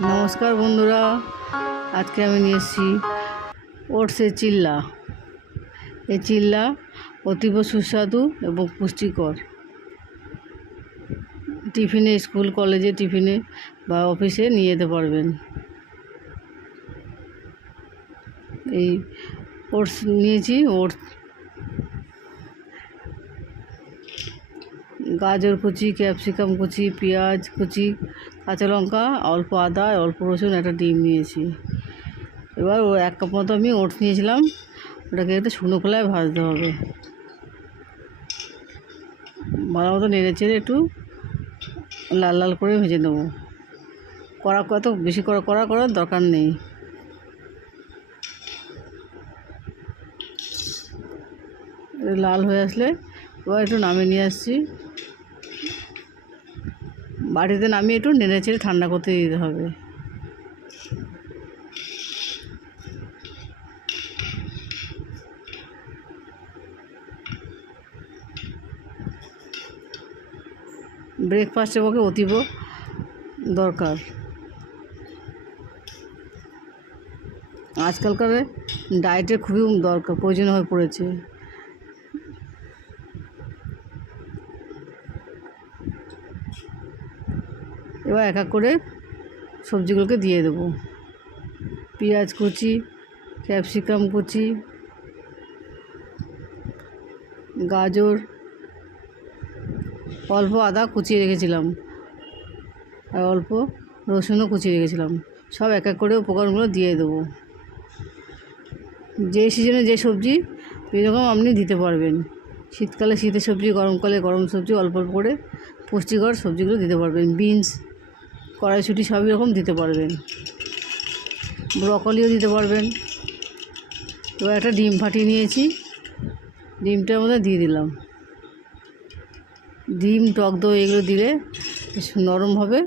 নমস্কার বন্ধুরা, আজকে আমি নিয়ে এসেছি ওটসের চিল্লা। এই চিল্লা অতীব সুস্বাদু এবং পুষ্টিকর। টিফিনে, স্কুল কলেজে টিফিনে বা অফিসে নিয়ে যেতে পারবেন। এই ওটস নিয়েছি, ওটস, গাজর কুচি, ক্যাপসিকাম কুচি, পেঁয়াজ কুচি, কাঁচা লঙ্কা, অল্প আদা, অল্প রসুন, একটা ডিম নিয়েছি। এবার 1 কাপ মতো আমি ওটস নিয়েছিলাম, ওটাকে একটু শুকনো খোলায় ভাজতে হবে। ভালো মতো নেড়ে চেড়ে একটু লাল লাল করে ভেজে নেবো। কত বেশি করার দরকার নেই। লাল হয়ে আসলে এবার একটু নামিয়ে নিয়ে আসছি। বাড়িতে নামিয়ে একটু নেড়ে চেড়ে ঠান্ডা করতে দিতে হবে। ব্রেকফাস্টের পক্ষে অতীব দরকার। আজকালকার ডায়েটের খুবই দরকার, প্রয়োজন হয়ে পড়েছে। এবার এক এক করে সবজিগুলোকে দিয়ে দেবো। পেঁয়াজ কুচি, ক্যাপসিকাম কুচি, গাজর, অল্প আদা কুচিয়ে রেখেছিলাম, আর অল্প রসুনও কুচিয়ে রেখেছিলাম। সব এক এক করে উপকরণগুলো দিয়ে দেবো। যে সিজনে যে সবজি এরকম আপনি দিতে পারবেন। শীতকালে শীতের সবজি, গরমকালে গরম সবজি, অল্প অল্প করে পুষ্টিকর সবজিগুলো দিতে পারবেন। বিনস, কড়াইশুঁটি সবই রকম দিতে পারবেন। ব্রকলিও দিতে পারবেন। এবার একটা ডিম ফাটিয়ে নিয়েছি, ডিমটার মধ্যে দিয়ে দিলাম। ডিম, টক দই এগুলো দিলে নরম হবে,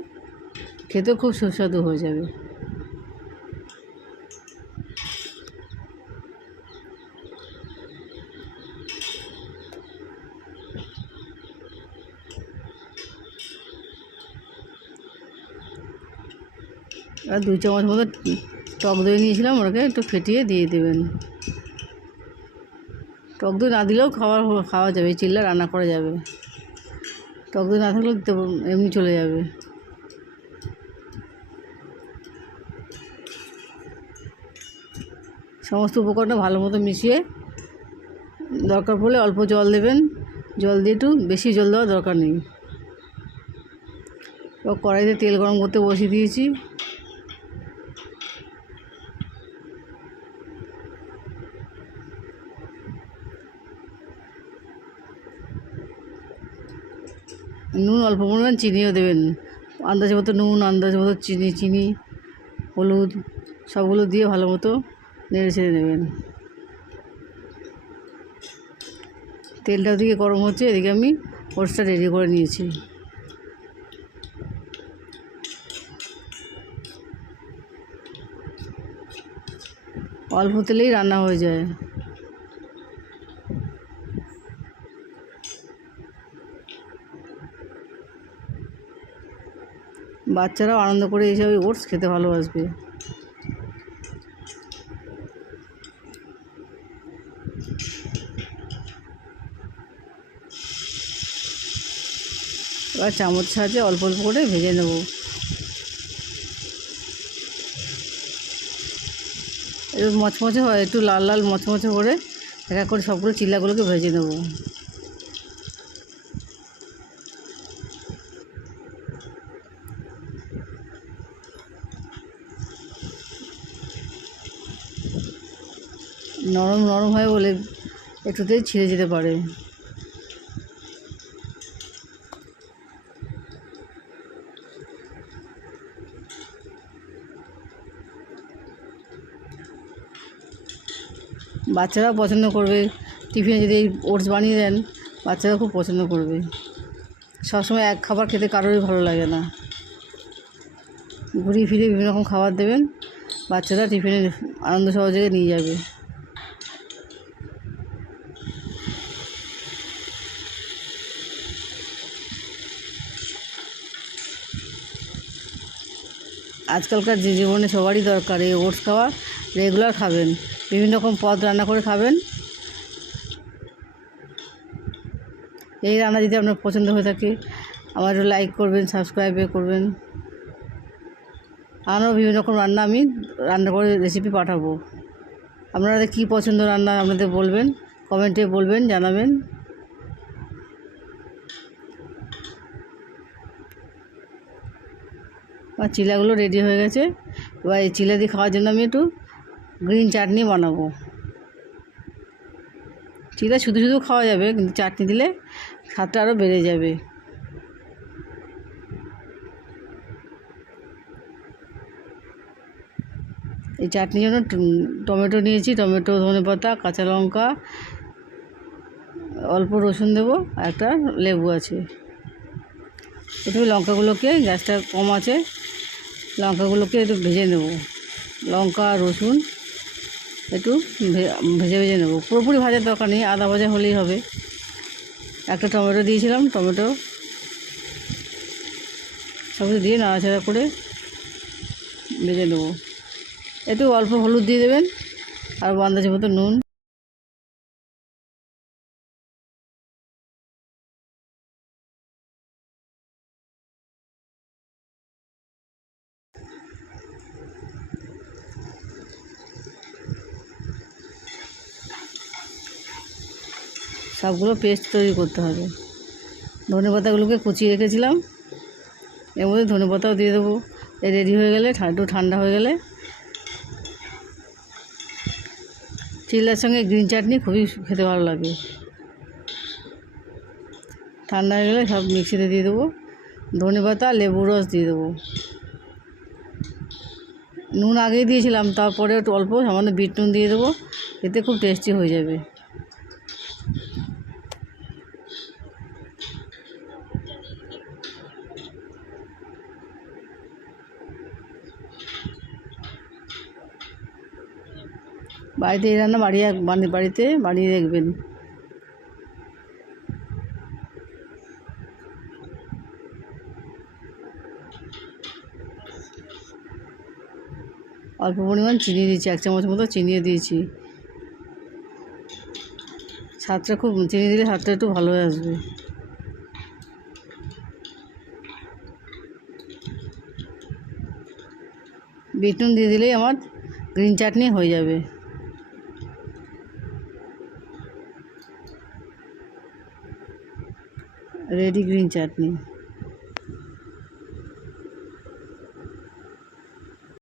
খেতে খুব সুস্বাদু হয়ে যাবে। আর 2 চামচ মতো টক দই নিয়েছিলাম, ওটাকে একটু ফেটিয়ে দিয়ে দেবেন। টক দই না দিলেও খাওয়া যাবে, চিল্লা রান্না করা যাবে। টক দই না থাকলেও এমনি চলে যাবে। সমস্ত উপকরণটা ভালো মতো মিশিয়ে দরকার পড়লে অল্প জল দেবেন। জল দিয়ে একটু বেশি জল দেওয়ার দরকার নেই। এবার কড়াইতে তেল গরম করতে বসিয়ে দিয়েছি। নুন অল্প পরিমাণ, চিনিও দেবেন। আন্দাজ মতো নুন, আন্দাজ মতো চিনি, হলুদ সবগুলো দিয়ে ভালো মতো নেড়ে ছেড়ে দেবেন। তেলটা দিকে গরম হচ্ছে, এদিকে আমি ওটসটা রেডি করে নিয়েছি। অল্প তেলেই রান্না হয়ে যায়। বাচ্চারাও আনন্দ করে এইসব ওটস খেতে ভালোবাসবে। এবার চামচ সাহায্যে অল্প অল্প করে ভেজে নেব। একটু মচমচে হয়, একটু লাল লাল মচমচে করে এক এক করে সবগুলো চিল্লাগুলোকে ভেজে নেব। নরম নরম হয় বলে একটুতেই ছিঁড়ে যেতে পারে। বাচ্চারাও পছন্দ করবে। টিফিনে যদি এই ওটস বানিয়ে দেন, বাচ্চারা খুব পছন্দ করবে। সবসময় এক খাবার খেতে কারোরই ভালো লাগে না। ঘুরিয়ে ফিরিয়ে বিভিন্ন রকম খাবার দেবেন, বাচ্চারা টিফিনে আনন্দ সহযোগে নিয়ে যাবে। আজকালকার যে জীবনে সবারই দরকার এই ওটস খাওয়া, রেগুলার খাবেন, বিভিন্ন রকম পদ রান্না করে খাবেন। এই রান্না যদি আপনার পছন্দ হয়ে থাকে আমার লাইক করবেন, সাবস্ক্রাইব করবেন। আরও বিভিন্ন রকম রান্না আমি রান্না করে রেসিপি পাঠাবো। আপনাদের কী পছন্দ রান্না আপনাদের বলবেন, কমেন্টে বলবেন, জানাবেন। আর চিলাগুলো রেডি হয়ে গেছে। এবার এই চিলা দিয়ে খাওয়ার জন্য আমি একটু গ্রিন চাটনি বানাবো। চিলা শুধু শুধু খাওয়া যাবে, কিন্তু চাটনি দিলে স্বাদটা আরও বেড়ে যাবে। এই চাটনির জন্য টমেটো নিয়েছি, টমেটো, ধনেপাতা, কাঁচা লঙ্কা, অল্প রসুন দেবো, আর একটা লেবু আছে। প্রথমে লঙ্কাগুলোকে, গ্যাসটা কম আছে, লঙ্কাগুলোকে একটু ভেজে নেব। লঙ্কা রসুন একটু ভেজে ভেজে নেব, পুরোপুরি ভাজার দরকার নেই, আদা ভাজা হলেই হবে। একটা টমেটো দিয়েছিলাম, টমেটো সব দিয়ে নাড়াচাড়া করে ভেজে নেব। একটু অল্প হলুদ দিয়ে দেবেন, আর আন্দাজের মতো নুন। সবগুলো পেস্ট তৈরি করতে হবে। ধনেপাতাগুলোকে কুচিয়ে রেখেছিলাম, এর মধ্যে ধনেপাতাও দিয়ে দেবো। এই রেডি হয়ে গেলে, একটু ঠান্ডা হয়ে গেলে, চিল্লার সঙ্গে গ্রিন চাটনি খুবই খেতে ভালো লাগে। ঠান্ডা হয়ে গেলে সব মিক্সিতে দিয়ে দেবো, ধনেপাতা, লেবুর রস দিয়ে দেবো। নুন আগেই দিয়েছিলাম, তারপরে একটু অল্প সামান্য বিট নুন দিয়ে দেবো, এতে খুব টেস্টি হয়ে যাবে। বাড়িতে এই রান্না বাড়িতে বানিয়ে দেখবেন। অল্প পরিমাণ চিনি দিয়েছি, 1 চামচ মতো চিনিও দিয়েছি। স্বাদটা খুব, চিনি দিলে স্বাদটা একটু ভালো হয়ে আসবে। বিট নুন দিয়ে দিলেই আমার গ্রিন চাটনি হয়ে যাবে। রেডি গ্রিন চাটনি।